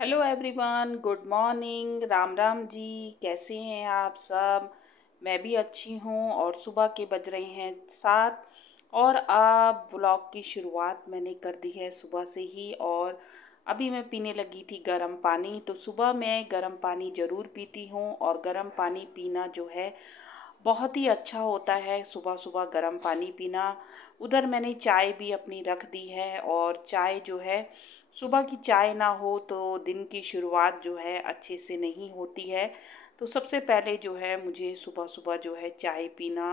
Hello everyone, good morning. Ram Ram ji. कैसे हैं आप सब? मैं भी अच्छी हूँ। और सुबह के बज रहे हैं 7 और अब व्लॉग की शुरुआत मैंने कर दी है सुबह से ही। और अभी मैं पीने लगी थी गर्म पानी। तो सुबह मैं गर्म पानी ज़रूर पीती हूँ और गर्म पानी पीना जो है बहुत ही अच्छा होता है। सुबह सुबह गर्म पानी पीना। उधर मैंने चाय भी अपनी रख दी है और चाय जो है, सुबह की चाय ना हो तो दिन की शुरुआत जो है अच्छे से नहीं होती है। तो सबसे पहले जो है मुझे सुबह सुबह जो है चाय पीना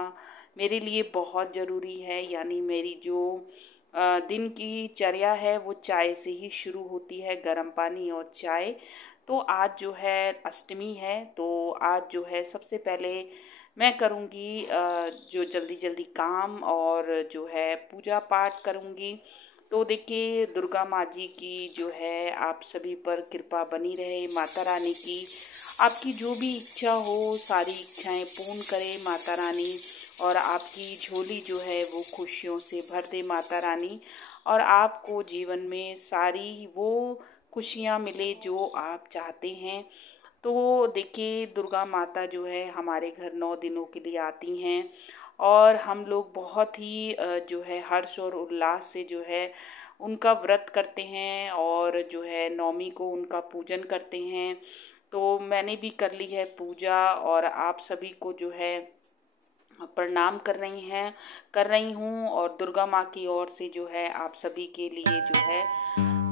मेरे लिए बहुत ज़रूरी है। यानी मेरी जो दिन की चर्या है वो चाय से ही शुरू होती है, गर्म पानी और चाय। तो आज जो है अष्टमी है, तो आज जो है सबसे पहले मैं करूँगी जो जल्दी जल्दी काम और जो है पूजा पाठ करूँगी। तो देखिए, दुर्गा माँ जी की जो है आप सभी पर कृपा बनी रहे। माता रानी की आपकी जो भी इच्छा हो सारी इच्छाएं पूर्ण करे माता रानी, और आपकी झोली जो है वो खुशियों से भर दे माता रानी, और आपको जीवन में सारी वो खुशियाँ मिले जो आप चाहते हैं। तो देखिए, दुर्गा माता जो है हमारे घर 9 दिनों के लिए आती हैं और हम लोग बहुत ही जो है हर्ष और उल्लास से जो है उनका व्रत करते हैं और जो है नवमी को उनका पूजन करते हैं। तो मैंने भी कर ली है पूजा और आप सभी को जो है प्रणाम कर रही हूँ। और दुर्गा माँ की ओर से जो है आप सभी के लिए जो है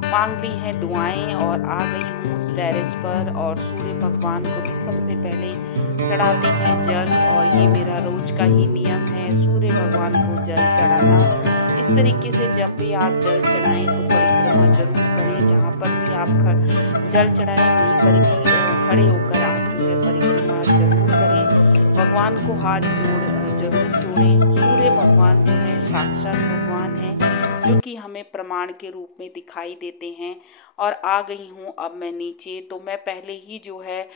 मांग ली हैं दुआएं, और आ गई हूँ टेरेस पर। और सूर्य भगवान को भी सबसे पहले चढ़ाते हैं जल, और ये मेरा रोज का ही नियम है सूर्य भगवान को जल चढ़ाना। इस तरीके से जब भी आप जल चढ़ाएं तो परिक्रमा जरूर करें। जहाँ पर भी आप जल चढ़ाएं वहीं पर भी खड़े होकर आप जो है परिक्रमा जरूर करें। भगवान को हाथ जरूर जोड़ें। सूर्य भगवान जो है साक्षात भगवान है, जो कि हमें प्रमाण के रूप में दिखाई देते हैं। और आ गई हूँ अब मैं नीचे। तो मैं पहले ही जो है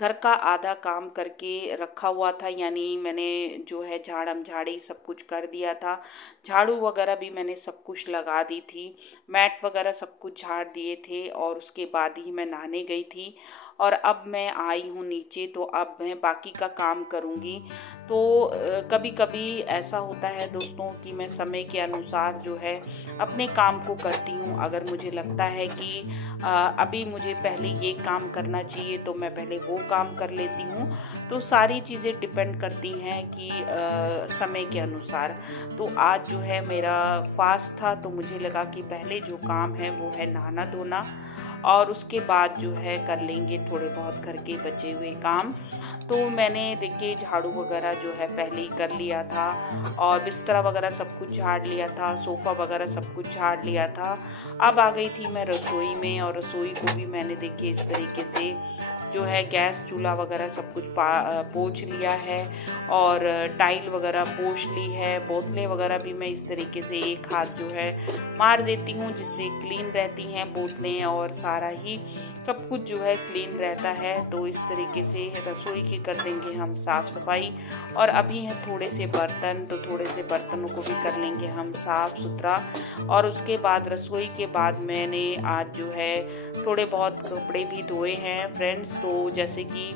घर का आधा काम करके रखा हुआ था, यानी मैंने जो है झाड़म झाड़ी सब कुछ कर दिया था। झाड़ू वगैरह भी मैंने सब कुछ लगा दी थी, मैट वगैरह सब कुछ झाड़ दिए थे, और उसके बाद ही मैं नहाने गई थी। और अब मैं आई हूँ नीचे, तो अब मैं बाकी का काम करूँगी। तो कभी कभी ऐसा होता है दोस्तों कि मैं समय के अनुसार जो है अपने काम को करती हूँ। अगर मुझे लगता है कि अभी मुझे पहले ये काम करना चाहिए तो मैं पहले वो काम कर लेती हूँ। तो सारी चीज़ें डिपेंड करती हैं कि समय के अनुसार। तो आज जो है मेरा फास्ट था, तो मुझे लगा कि पहले जो काम है वो है नहाना धोना, और उसके बाद जो है कर लेंगे थोड़े बहुत घर के बचे हुए काम। तो मैंने देखिए झाड़ू वगैरह जो है पहले ही कर लिया था, और बिस्तरा वगैरह सब कुछ झाड़ लिया था, सोफ़ा वगैरह सब कुछ झाड़ लिया था। अब आ गई थी मैं रसोई में, और रसोई को भी मैंने देखिए इस तरीके से जो है गैस चूल्हा वगैरह सब कुछ पोंछ लिया है, और टाइल वगैरह पोंछ ली है। बोतलें वगैरह भी मैं इस तरीके से एक हाथ जो है मार देती हूँ, जिससे क्लीन रहती हैं बोतलें, और सारा ही सब कुछ जो है क्लीन रहता है। तो इस तरीके से रसोई की कर देंगे हम साफ़ सफाई। और अभी हैं थोड़े से बर्तन, तो थोड़े से बर्तनों को भी कर लेंगे हम साफ़ सुथरा। और उसके बाद रसोई के बाद मैंने आज जो है थोड़े बहुत कपड़े भी धोए हैं फ्रेंड्स। तो जैसे कि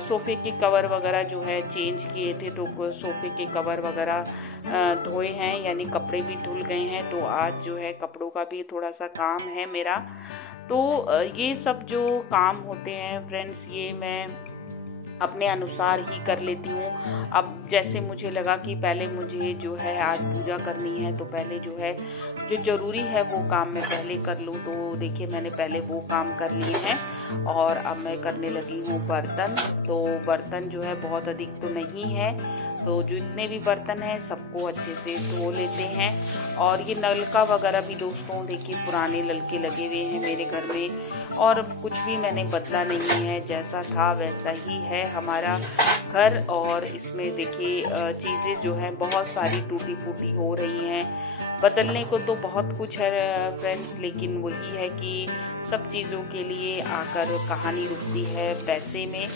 सोफ़े के कवर वगैरह जो है चेंज किए थे, तो सोफ़े के कवर वगैरह धोए हैं, यानी कपड़े भी धुल गए हैं। तो आज जो है कपड़ों का भी थोड़ा सा काम है मेरा। तो ये सब जो काम होते हैं फ्रेंड्स, ये मैं अपने अनुसार ही कर लेती हूँ। अब जैसे मुझे लगा कि पहले मुझे जो है आज पूजा करनी है, तो पहले जो है जो ज़रूरी है वो काम मैं पहले कर लूँ। तो देखिए मैंने पहले वो काम कर लिए हैं, और अब मैं करने लगी हूँ बर्तन। तो बर्तन जो है बहुत अधिक तो नहीं है, तो जितने भी बर्तन हैं सबको अच्छे से धो लेते हैं। और ये नलका वगैरह भी दोस्तों देखिए पुराने नलके लगे हुए हैं मेरे घर में, और कुछ भी मैंने बदला नहीं है, जैसा था वैसा ही है हमारा घर। और इसमें देखिए चीज़ें जो हैं बहुत सारी टूटी फूटी हो रही हैं। बदलने को तो बहुत कुछ है फ्रेंड्स, लेकिन वही है कि सब चीज़ों के लिए आकर कहानी रुकती है पैसे में।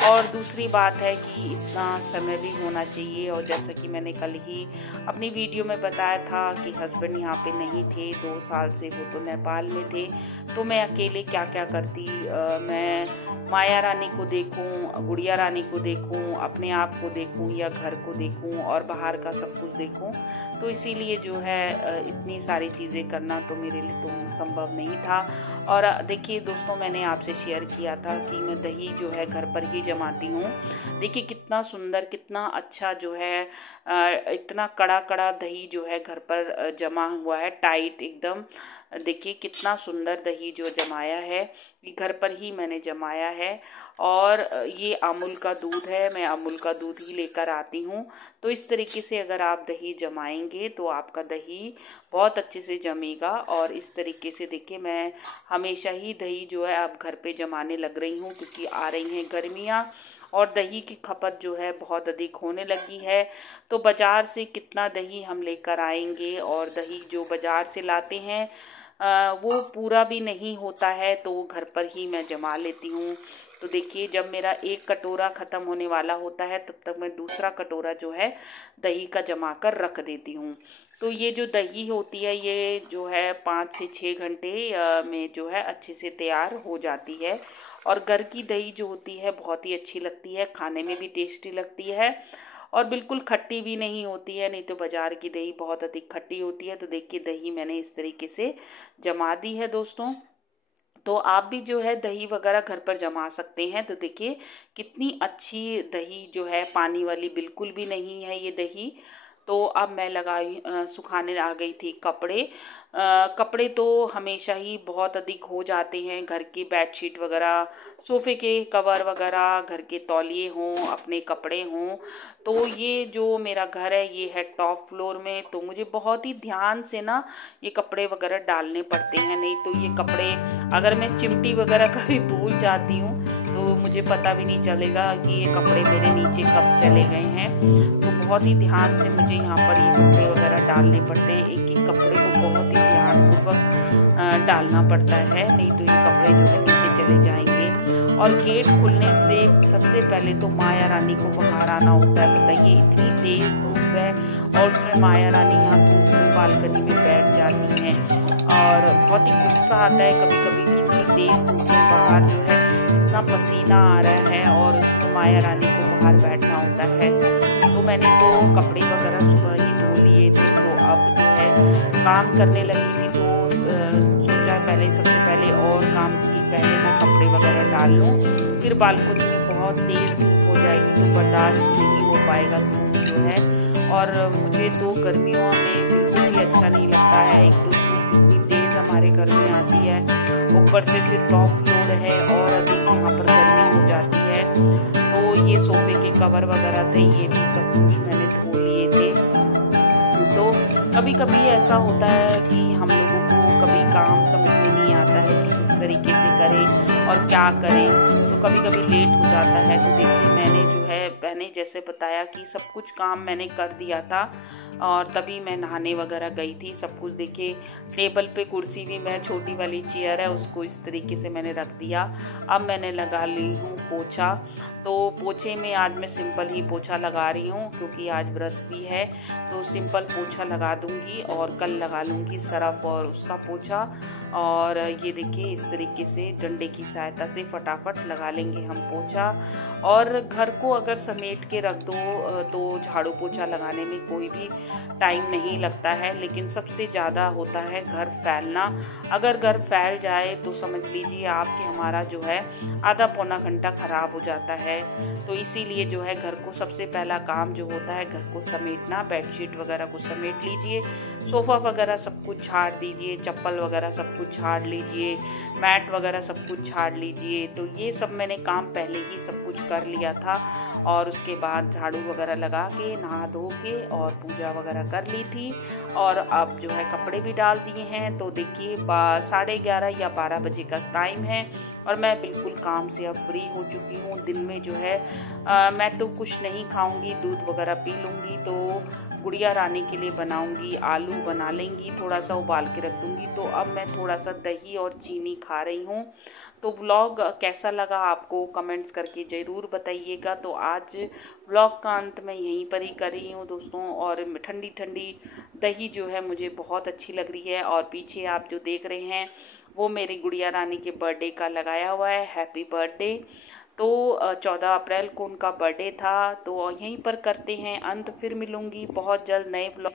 और दूसरी बात है कि इतना समय भी होना चाहिए। और जैसा कि मैंने कल ही अपनी वीडियो में बताया था कि हस्बैंड यहाँ पे नहीं थे, 2 साल से वो तो नेपाल में थे, तो मैं अकेले क्या क्या करती। मैं माया रानी को देखूं, गुड़िया रानी को देखूं, अपने आप को देखूं या घर को देखूं और बाहर का सब कुछ देखूं। तो इसीलिए जो है इतनी सारी चीज़ें करना तो मेरे लिए तो संभव नहीं था। और देखिए दोस्तों, मैंने आपसे शेयर किया था कि मैं दही जो है घर पर ही जमाती हूँ। देखिए कितना सुंदर, कितना अच्छा जो है, इतना कड़ा कड़ा दही जो है घर पर जमा हुआ है, टाइट एकदम। देखिए कितना सुंदर दही जो जमाया है, ये घर पर ही मैंने जमाया है। और ये अमूल का दूध है, मैं अमूल का दूध ही लेकर आती हूँ। तो इस तरीके से अगर आप दही जमाएंगे तो आपका दही बहुत अच्छे से जमेगा। और इस तरीके से देखिए, मैं हमेशा ही दही जो है अब घर पे जमाने लग रही हूँ, क्योंकि आ रही हैं गर्मियाँ और दही की खपत जो है बहुत अधिक होने लगी है। तो बाज़ार से कितना दही हम लेकर आएंगे, और दही जो बाज़ार से लाते हैं वो पूरा भी नहीं होता है, तो घर पर ही मैं जमा लेती हूँ। तो देखिए, जब मेरा एक कटोरा ख़त्म होने वाला होता है तब तक मैं दूसरा कटोरा जो है दही का जमा कर रख देती हूँ। तो ये जो दही होती है ये जो है 5 से 6 घंटे में जो है अच्छे से तैयार हो जाती है। और घर की दही जो होती है बहुत ही अच्छी लगती है, खाने में भी टेस्टी लगती है और बिल्कुल खट्टी भी नहीं होती है। नहीं तो बाज़ार की दही बहुत अधिक खट्टी होती है। तो देखिए, दही मैंने इस तरीके से जमा दी है दोस्तों। तो आप भी जो है दही वगैरह घर पर जमा सकते हैं। तो देखिए कितनी अच्छी दही जो है, पानी वाली बिल्कुल भी नहीं है ये दही। तो अब मैं सुखाने आ गई थी कपड़े। कपड़े तो हमेशा ही बहुत अधिक हो जाते हैं, घर की बेडशीट वगैरह, सोफ़े के कवर वगैरह, घर के तौलिए हों, अपने कपड़े हों। तो ये जो मेरा घर है ये है टॉप फ्लोर में, तो मुझे बहुत ही ध्यान से ना ये कपड़े वगैरह डालने पड़ते हैं। नहीं तो ये कपड़े अगर मैं चिमटी वगैरह कभी भूल जाती हूँ तो मुझे पता भी नहीं चलेगा कि ये कपड़े मेरे नीचे कब चले गए हैं। तो बहुत ही ध्यान से मुझे यहाँ पर ये कपड़े वगैरह डालने पड़ते हैं। एक एक कपड़े को बहुत ही ध्यानपूर्वक डालना पड़ता है, नहीं तो ये कपड़े जो है नीचे चले जाएंगे। और गेट खुलने से सबसे पहले तो माया रानी को बाहर आना होता है। बताइए, इतनी तेज़ धूप है और उसमें माया रानी यहाँ धूप में बालकनी में बैठ जाती हैं और बहुत ही गुस्सा आता है कभी कभी कि इतनी तेज़ धूप में बाहर जो है इतना पसीना आ रहा है और उसमें माया रानी को बाहर बैठना होता है। तो मैंने तो कपड़े वगैरह सुबह ही धो लिए थे। तो अब जो है काम करने लगी थी, तो सोचा पहले सबसे पहले और काम की पहले मैं कपड़े वगैरह डाल लूँ, फिर बालकनी में बहुत तेज़ धूप हो जाएगी तो बर्दाश्त नहीं हो पाएगा धूप जो है। और मुझे तो गर्मियों में बिल्कुल भी अच्छा नहीं लगता है। एक तो धूप इतनी तेज़ हमारे घर में आती है, ऊपर से फिर टॉप फ्लोर है और अधिक यहाँ पर गर्मी हो जाती है। तो ये सोफे के कवर वगैरह थे, ये भी सब कुछ मैंने धो लिए थे। तो कभी कभी ऐसा होता है कि हम लोगों को कभी काम समझ में नहीं आता है कि किस तरीके से करें और क्या करें, तो कभी कभी लेट हो जाता है। तो देखिए, मैंने जैसे बताया कि सब कुछ काम मैंने कर दिया था और तभी मैं नहाने वगैरह गई थी। सब कुछ देखिए, टेबल पे कुर्सी भी, मैं छोटी वाली चेयर है उसको इस तरीके से मैंने रख दिया। अब मैंने लगा ली हूँ पोछा। तो पोछे में आज मैं सिंपल ही पोछा लगा रही हूँ क्योंकि आज व्रत भी है। तो सिंपल पोछा लगा दूँगी और कल लगा लूँगी सरफ और उसका पोछा। और ये देखिए, इस तरीके से डंडे की सहायता से फटाफट लगा लेंगे हम पोछा। और घर को अगर समेट के रख दो तो झाड़ू पोछा लगाने में कोई भी टाइम नहीं लगता है, लेकिन सबसे ज़्यादा होता है घर फैलना। अगर घर फैल जाए तो समझ लीजिए आप कि हमारा जो है आधा पौना घंटा ख़राब हो जाता है। तो इसीलिए जो है घर को सबसे पहला काम जो होता है घर को समेटना। बेडशीट वगैरह को समेट लीजिए, सोफ़ा वगैरह सब कुछ झाड़ दीजिए, चप्पल वगैरह सब कुछ झाड़ लीजिए, मैट वगैरह सब कुछ झाड़ लीजिए। तो ये सब मैंने काम पहले ही सब कुछ कर लिया था और उसके बाद झाड़ू वगैरह लगा के नहा धो के और पूजा वगैरह कर ली थी। और अब जो है कपड़े भी डाल दिए हैं। तो देखिए 11:30 या 12 बजे का टाइम है और मैं बिल्कुल काम से अब फ्री हो चुकी हूँ। दिन में जो है मैं तो कुछ नहीं खाऊंगी, दूध वगैरह पी लूँगी। तो गुड़िया रानी के लिए बनाऊंगी। आलू बना लेंगी, थोड़ा सा उबाल के रख दूंगी। तो अब मैं थोड़ा सा दही और चीनी खा रही हूँ। तो व्लॉग कैसा लगा आपको कमेंट्स करके ज़रूर बताइएगा। तो आज व्लॉग का अंत मैं यहीं पर ही कर रही हूँ दोस्तों। और ठंडी ठंडी दही जो है मुझे बहुत अच्छी लग रही है। और पीछे आप जो देख रहे हैं वो मेरी गुड़िया रानी के बर्थडे का लगाया हुआ है, हैप्पी बर्थडे। तो 14 अप्रैल को उनका बर्थडे था। तो यहीं पर करते हैं अंत, फिर मिलूंगी बहुत जल्द नए ब्लॉग।